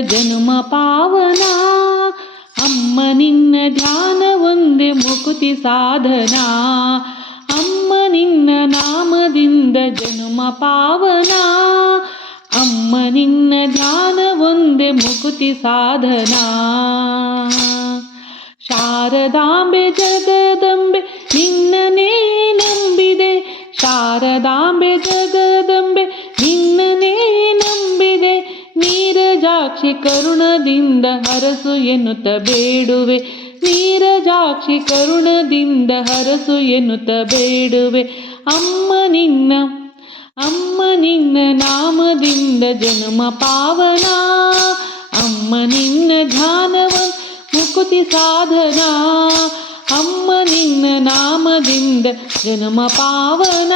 ಜನುಮ ಪಾವನ. ಅಮ್ಮ ನಿನ್ನ ಧ್ಯಾನ ಒಂದೇ ಮುಕುತಿ ಸಾಧನ. ಅಮ್ಮ ನಿನ್ನ ನಾಮದಿಂದ ಜನುಮ ಪಾವನ. ಅಮ್ಮ ನಿನ್ನ ಧ್ಯಾನ ಒಂದೇ ಮುಕುತಿ ಸಾಧನ. ಶಾರದಾಂಬೆ ಜಗದಂಬೆ ನಿನ್ನನೇ ನಂಬಿದೆ. ಶಾರದಾಂಬೆ ಜಗದಂಬೆ ನಿನ್ನನೇ ನಂಬಿದೆ. ನೀರಜಾಕ್ಷಿ ಕರುಣದಿಂದ ಹರಸು ಎನ್ನುತ್ತ ಬೇಡುವೆ. ನೀರಜಾಕ್ಷಿ ಕರುಣದಿಂದ ಹರಸು ಎನ್ನುತ್ತ ಬೇಡುವೆ. ಅಮ್ಮ ನಿನ್ನ ನಾಮದಿಂದ ಜನುಮ ಪಾವನ. ಅಮ್ಮ ನಿನ್ನ ಧ್ಯಾನವ ಮುಕುತಿ ಸಾಧನ. ಅಮ್ಮ ನಿನ್ನ ನಾಮದಿಂದ ಜನುಮ ಪಾವನ.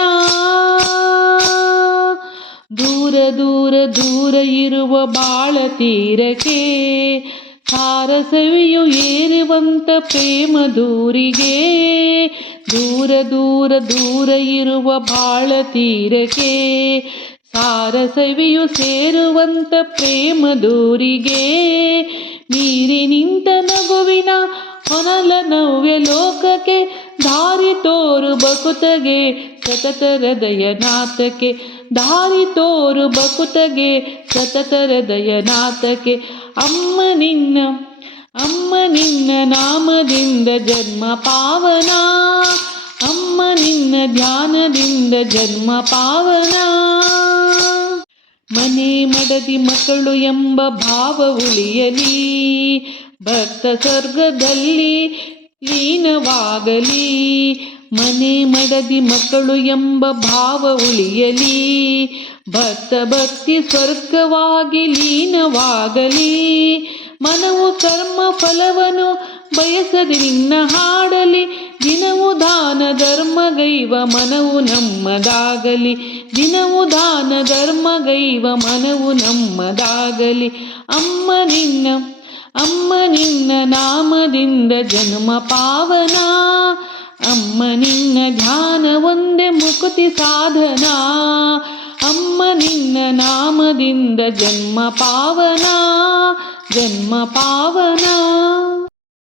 ದೂರ ದೂರ ದೂರ ಇರುವ ಬಾಳ ತೀರಕ್ಕೆ ಸಾರಸವಿಯು ಏರುವಂತ ಪ್ರೇಮ ದೂರಿಗೆ. ದೂರ ದೂರ ದೂರ ಇರುವ ಬಾಳ ತೀರಕ್ಕೆ ಸಾರಸವಿಯು ಸೇರುವಂತ ಪ್ರೇಮ ದೂರಿಗೆ. ಮೀರಿ ನಿಂತ ನಗುವಿನ ಹೊನಲ ನವ್ಯ ಲೋಕಕ್ಕೆ ದಾರಿ ತೋರು ಬಕುತಗೆ ಸತತ ಹೃದಯನಾಥಕ್ಕೆ. ದಾರಿ ತೋರು ಬಕುತಗೆ ಸತತ ಹೃದಯನಾಥಕ್ಕೆ. ಅಮ್ಮ ನಿನ್ನ ನಾಮದಿಂದ ಜನ್ಮ ಪಾವನ. ಅಮ್ಮ ನಿನ್ನ ಧ್ಯಾನದಿಂದ ಜನ್ಮ ಪಾವನ. ಮನೆ ಮಡದಿ ಮಕ್ಕಳು ಎಂಬ ಭಾವ ಉಳಿಯಲಿ. ಭಕ್ತ ಸ್ವರ್ಗದಲ್ಲಿ ಲೀನವಾಗಲಿ. ಮನೆ ಮಡದಿ ಮಕ್ಕಳು ಎಂಬ ಭಾವ ಉಳಿಯಲಿ. ಭಕ್ತ ಭಕ್ತಿ ಸ್ವರ್ಗವಾಗಿ ಲೀನವಾಗಲಿ. ಮನವು ಕರ್ಮ ಫಲವನ್ನು ಬಯಸದೆ ನಿನ್ನ ಹಾಡಲಿ. ದಿನವು ದಾನ ಧರ್ಮಗೈವ ಮನವು ನಮ್ಮದಾಗಲಿ. ದಿನವು ದಾನ ಧರ್ಮಗೈವ ಮನವು ನಮ್ಮದಾಗಲಿ. ಅಮ್ಮ ನಿನ್ನ ನಾಮದಿಂದ ಜನುಮ ಪಾವನ. ಅಮ್ಮ ನಿನ್ನ ಧ್ಯಾನ ಒಂದೇ ಮುಕುತಿ ಸಾಧನ. ಅಮ್ಮ ನಿನ್ನ ನಾಮದಿಂದ ಜನ್ಮ ಪಾವನ. ಜನ್ಮ ಪಾವನ.